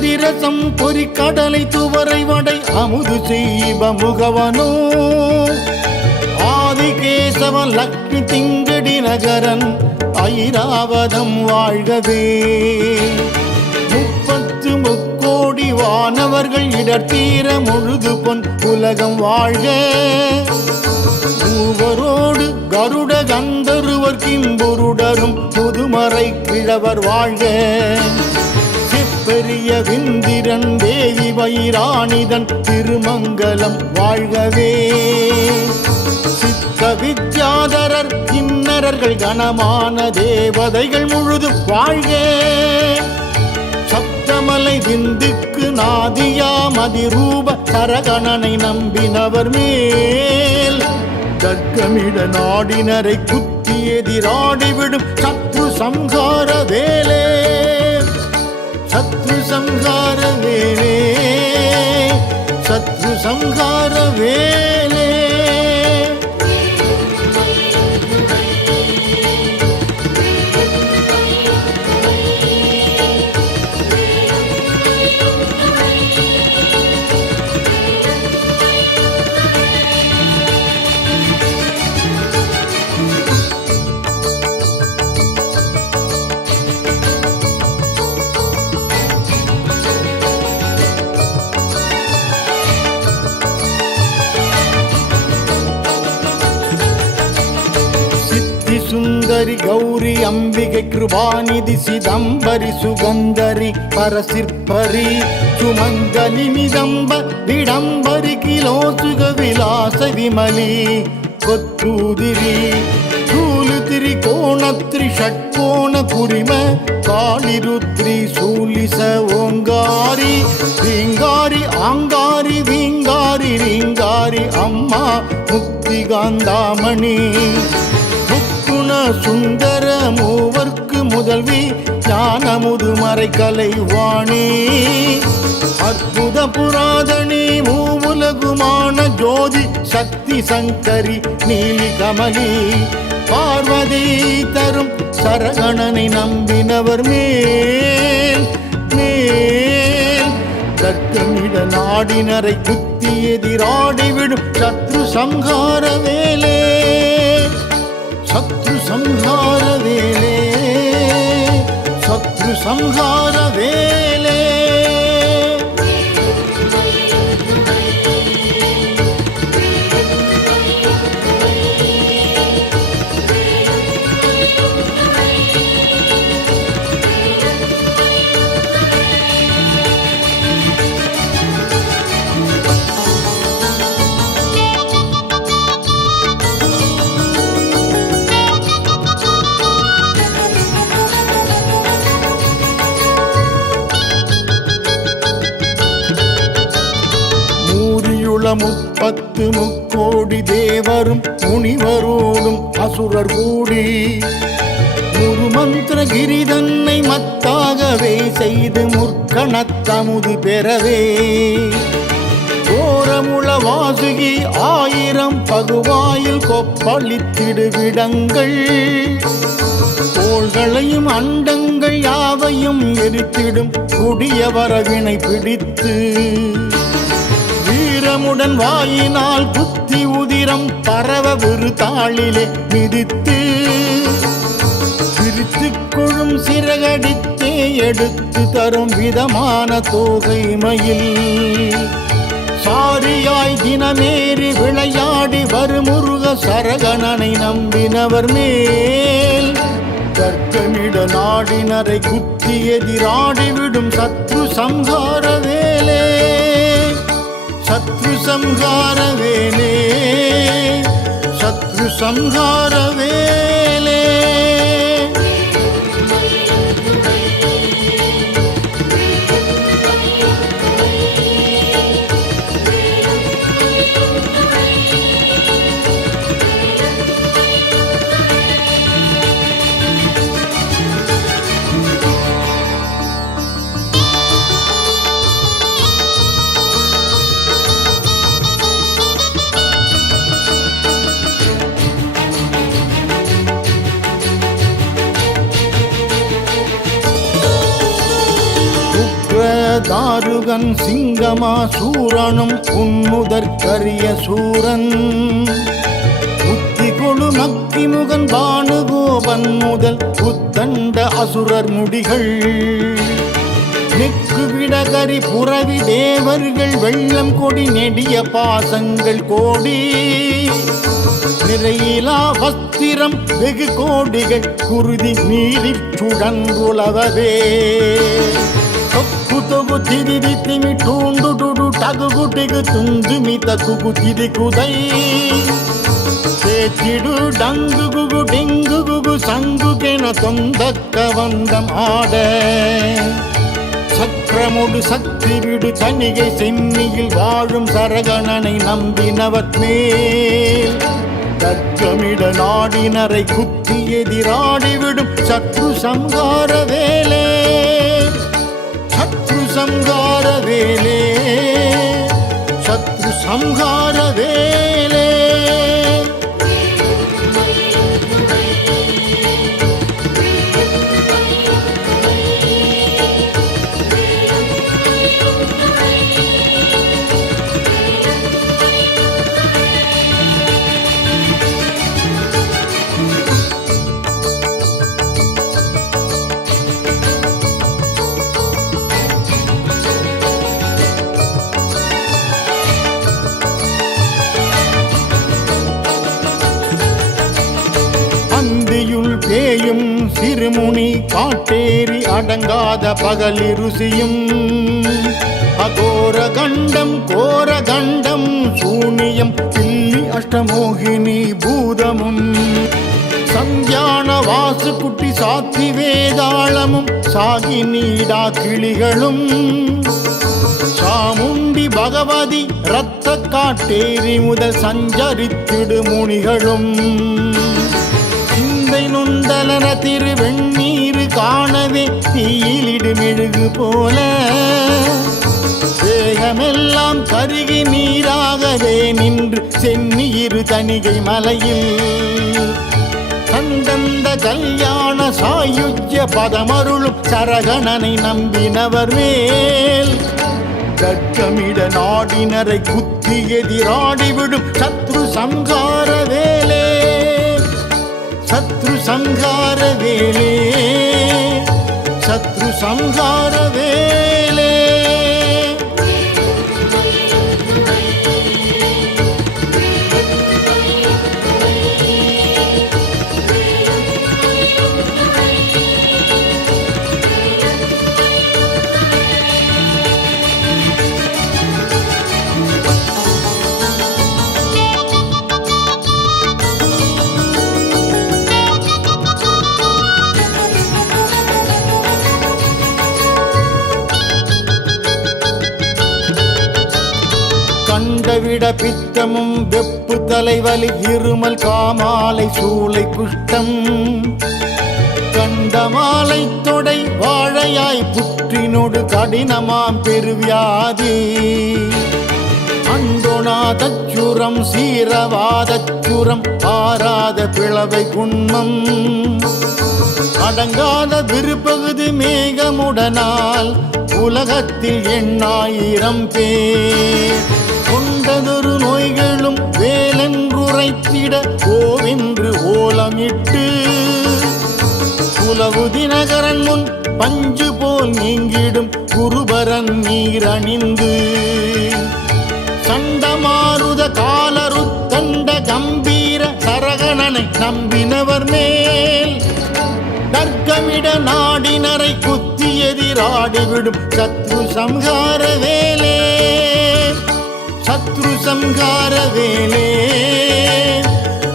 அதிரசம் பொறிக்கடலை துவரை வடை அமுது செய்வ முகவனோ ஆதிகேசவன் லக்ஷ்மி திங்கடி நகரன் ஐராவதம் வாழ்கவே. 30 முக்கோடி வானவர்கள் இடர்த்தீர முழுது பொன் உலகம் வாழ்க. மூவரோடு கருட கந்தருவர் கிம்புருடரும் புதுமறை கிழவர் வாழ்க. பெரிய விந்திரன் தேவி வைராணிதன் திருமங்கலம் வாழ்கவே. சித்த வித்யாதரர் கிண்ணறர்கள் கணமான தேவதைகள் முழுது வாழ்க. சப்தமலை விந்துக்கு நாதியா மதிரூப சரகணனை நம்பினவர் மேல் கர்க்கமிட நாடினரை குத்தி எதிராடிவிடும் சத்ரு சம்ஹார வேலே. சத்ரு சம்ஹார வேலே, சத்ரு சம்ஹார வேலே. சுந்தரி கௌரி அம்பிகை கிருபாநிதி சிதம்பரி சுகந்தரி பரசிற்பரி சுமங்கலி நிதம்ப விடம்பரி கிலோசுக விலாச விமலி கொற்றூதிரி சூலுதிரி கோணத்ரி ஷட்கோண குரிம காளிருத்ரி சூலிச ஓங்காரி ரீங்காரி ஆங்காரி வீங்காரி ரீங்காரி அம்மா முக்திகாந்தாமணி சுந்தர மூவர்க்கு முதல்வி ஞான முதுமறை கலை வாணி அற்புத புராதனி மூவுலகுமான ஜோதி சக்தி சங்கரி நீலி கமலி பார்வதி தரும் சரகணனை நம்பினவர் மேல் மேல் தர்க்கமிட நாடினரை குத்தி எதிராடிவிடும் சத்ரு சம்ஹார வேலே. சத்ரு சம்ஹார வேலே, சத்ரு சம்ஹார வேலே. முப்பத்து முக்கோடி தேவரும் முனிவரோடும் அசுரர் கூடி ஒரு மந்திர கிரிதன்னை மத்தாகவே செய்து முற்கணத்தமுது பெறவே கோரமுள வாசுகி 1000 பகுவாயில் கொப்பளித்திடுவிடங்கள் கோள்களையும் அண்டங்கள் யாவையும் எரித்திடும் கொடிய வரவினை பிடித்து வீரமுடன் வாயினால் புத்தி உதிரம் பரவ விருத்தாளிலே மிதித்து பிரித்துக் கொழும் சிறகடித்தே எடுத்து தரும் விதமான தோகை மயில் சாரியாய் தினமேறி விளையாடி வருமுருக சரகணனை நம்பினவர் மேல் கர்க்கமிட நாடினரை குத்தி எதிராடிவிடும் சத்ரு சம்ஹார வேலே. சத்ரு சம்ஹார வேலே, சத்ரு சம்ஹார வேலே. தாருகன் சிங்கமா சூரனும் உன்முதற்கரிய சூரன் புத்திகொழு மக்கிமுகன் பானுகோபன் முதல் புத்தண்ட அசுரர் முடிகள் நெக்குவிடகரி புறவி தேவர்கள் வெள்ளம் கொடி நெடிய பாசங்கள் கோடி நிறையிலா வஸ்திரம் வெகு கோடிகள் குருதி மீறி சுடங்குலவே தொகு திரிதி திமி டூண்டு டுடு டகு டிகு துந்துமி தகு திரி குதை சேத்திடு டங்கு குகு டெங்கு குகு சங்குகென தொந்தக்க வந்தம் ஆட சக்கரமுடு சக்தி விடு தனிகை சென்னியில் வாழும் சரகணனை நம்பினவர் மேல் தர்க்கமிட நாடினரை குத்தி எதிராடிவிடும் சத்ரு சம்ஹார வேலே சத்ரு சம்ஹார வேலே சத்ரு சம்ஹார வேலே பேயும் சிறுமுனி காட்டேறி அடங்காத பகலி ருசியும் அகோர கண்டம் கோர கண்டம் சூனியம் பில்லி அஷ்டமோகினி பூதமும் சந்தியான வாசு குட்டி சாத்தி வேதாளமும் சாகி நீடா கிளிகளும் சாமுண்டி பகவதி இரத்த காட்டேரி முதல் சஞ்சரித்திடு முனிகளும் நுந்தலன திருவெண்ணீரு காணவே தீயிலிடு மெழுகு போல தேகமெல்லாம் கருகி நீராகவே நின்று சென்னியிரு தணிகை மலையில் சந்தந்த கல்யாண சாயுஜ்ய பதமருளும் சரகணனை நம்பினவர் மேல் தர்க்கமிட நாடினரை குத்தி எதிராடிவிடும் சத்ரு சம்ஹார வேலே சத்ரு சம்ஹார வேலே சத்ரு சம்ஹார வேலே கண்டவிட பித்தமும் வெப்பு தலைவலி இருமல் காமாலை சூளை குஷ்டம் கண்டமாலை தொடை வாழையாய் புற்றினோடு கடினமாம் பெருவியாதி அண்டோனாதச்சுரம் சீரவாதச்சுரம் ஆராத பிளவை குன்மம் அடங்காத விருப்பகுதி மேகமுடனால் உலகத்தில் 8000 பேர் கொண்டதொரு நோய்களும் வேலென்றுரைத்திட ஓவென்று ஓலமிட்டு புலவு தினகரன் முன் பஞ்சு போல் நீங்கிடும் குருபரன் நீரணிந்து சண்டமாருத காலருத்தண்ட கம்பீர சரகணனை நம்பினவர் மேல் தர்க்கமிட நாடினரை குத்தி எதிராடிவிடும் சத்ரு சம்ஹார வேலே சத்ரு சம்ஹார வேலே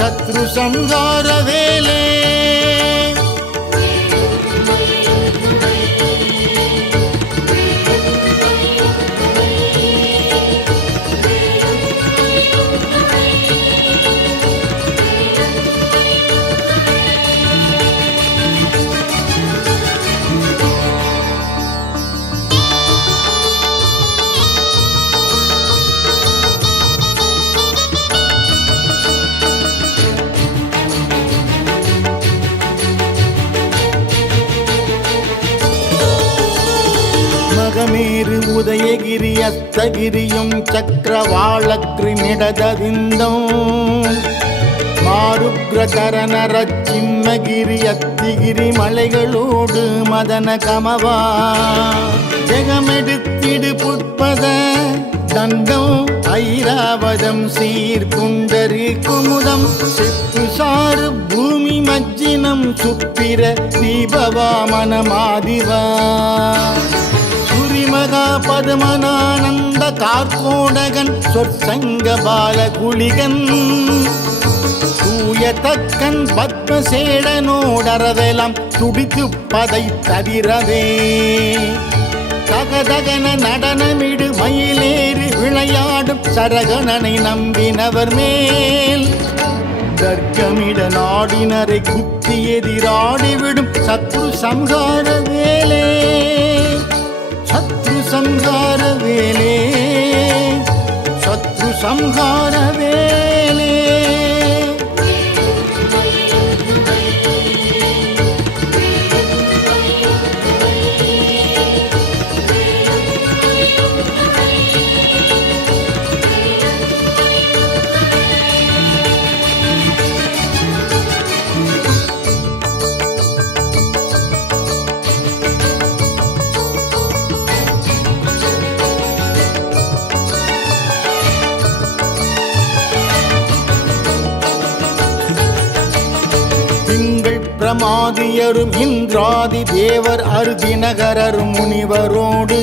சத்ரு சம்ஹார வேலே ಸುಮೇರು ಉದಯಗಿರಿ ಅಸ್ತಗಿರಿಯುಂ ಚಕ್ರವಾಳಕ್ರಿಮಿಡದದಿಂದಂ மாருக்ரகரனர சிம்மகிரி அத்திகிரி மலைகளோடு மதன கமவா ஜெகமெடுத்திடு புட்பத தண்டம் ஐராவதம் சீர்குண்டரி குமுதம் செப்பு சாறு பூமி மஜ்ஜினம் சுப்பிர தீபவாமனமாதிவா சுரிமகா பதமனானந்த கார்கோடகன் சொற்சங்க பால குளிகன் தக்கன் பத்மசேடனோடரவெல்லாம் துடித்து பதை தவிரவே தகதகன நடனமிடு மயிலேறி விளையாடும் சரகணனை நம்பினவர் மேல் தர்க்கமிட நாடினரை குத்தி எதிராடிவிடும் சத்ரு சம்ஹார வேலே சத்ரு சம்ஹார வேலே சத்ரு சம்ஹார வேலே. பிரமாதியரும் இந்திராதி தேவர் அருதினகரரும் முனிவரோடு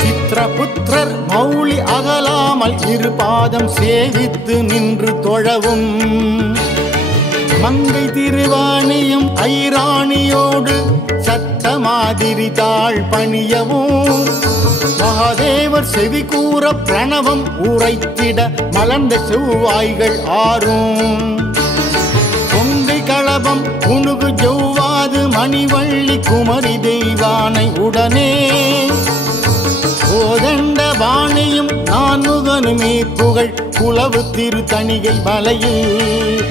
சித்திரபுத்திரர் மௌலி அகலாமல் இரு பாதம் சேவித்து நின்று தொழவும் மங்கை திருவாணியும் ஐராணியோடு சத்த மாதிரி தாழ் பணியவும் மகாதேவர் செவி கூற பிரணவம் உரைத்திட மலர்ந்த செவ்வாய்கள் ஆறும் களபம் புனுகு ஜௌவாது மணிவள்ளி குமரி தெய்வானை உடனே கோதண்ட பாணியும் நான்முகனுமே புகழ் குலவு திருத்தணிகை மலையில்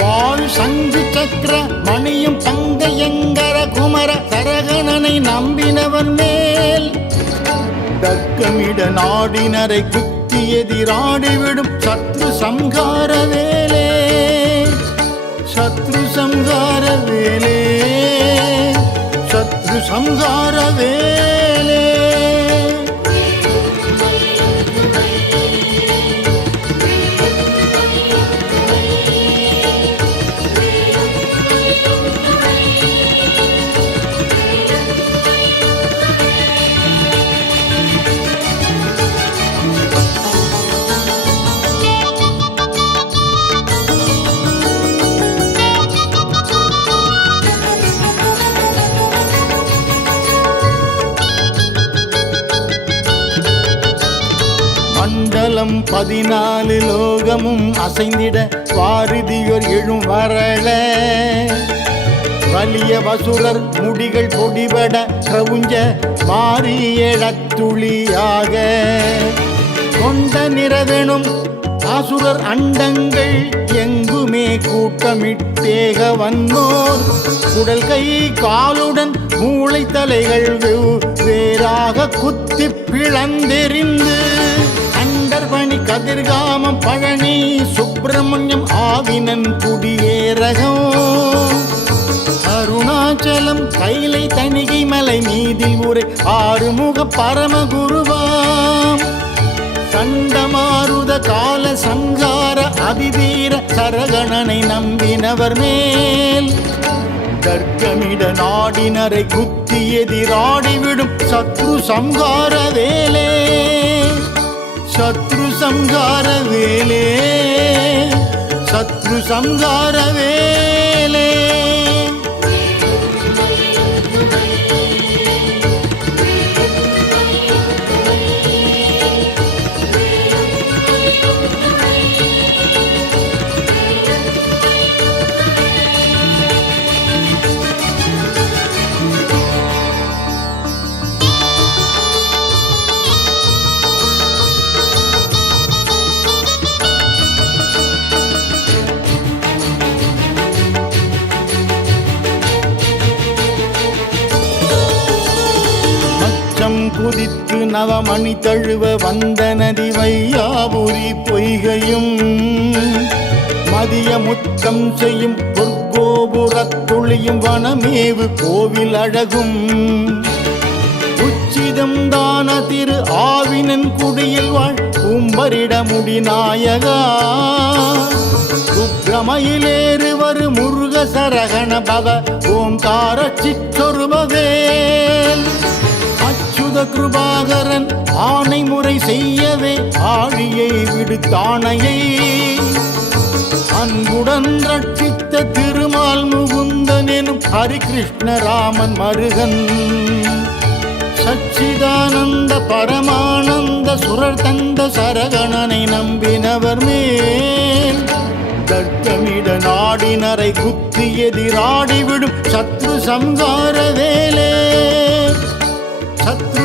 வாழ் சங்கு சக்கர மணியும் பங்கையங்கர குமர சரகணனை நம்பினவன் மேல் தர்க்கமிட நாடினரை குத்தி எதிராடிவிடும் சத்ரு சம்ஹார வேலே சத்ரு சம்ஹார வேலே சத்ரு சம்ஹார வேலே. மண்டலம் 14 லோகமும் அசைந்திட வாரிதியோர் எழும் வரல வலிய வசுரர் முடிகள் பொடிபட கவுஞ்ச மாறியழத்துளியாக கொண்ட நிறவெனும் அசுரர் அண்டங்கள் எங்குமே கூட்டமிட்டேக வந்தோர் உடல் கை காலுடன் மூளை தலைகள் வேறாக குத்தி பிளந்தெறிந்து அண்டர்பணி கதிர்காமம் பழனி சுப்பிரமணியம் ஆவினன் குடியேரகம் அருணாச்சலம் கைலை தணிகை மலை மீதில் உரை ஆறுமுக பரமகுருவாம் சண்டமாருத கால சங்கார அதிதீர சரகணனை நம்பினவர் மேல் தர்க்கமிட நாடினரை குத்தி எதிராடிவிடும் சத்ரு சம்ஹார வேலே சத்ரு சம்ஹார வேலே சத்ரு சம்ஹார வேலே. உதித்து நவமணி தழுவ வந்த நதி வையாபுரி பொய்கையும் மதிய முத்தம் செய்யும் பொற்கோபுரத்துளியும் வனமேவு கோவில் அழகும் உச்சிதம் தான திரு ஆவினன் குடியில் வாழ் கும்பரிட முடிநாயகா ருத்ரமயிலேறு வரு முருக சரகண பவ ஓம்கார சிற்றொருபவேல் அச்சுத கிருபாகரன் ஆணை முறை செய்யவே ஆழியை விடுத்தானையை அன்புடன் ரட்சித்த திருமால் முகுந்தனெனும் ஹரிகிருஷ்ண ராமன் மருகன் சச்சிதானந்த பரமானந்த சுரர் தந்த சரகணனை நம்பினவர் மேல் தர்க்கமிட நாடினரை குத்தி எதிராடிவிடும் சத்ரு சம்ஹார வேலே சத்ரு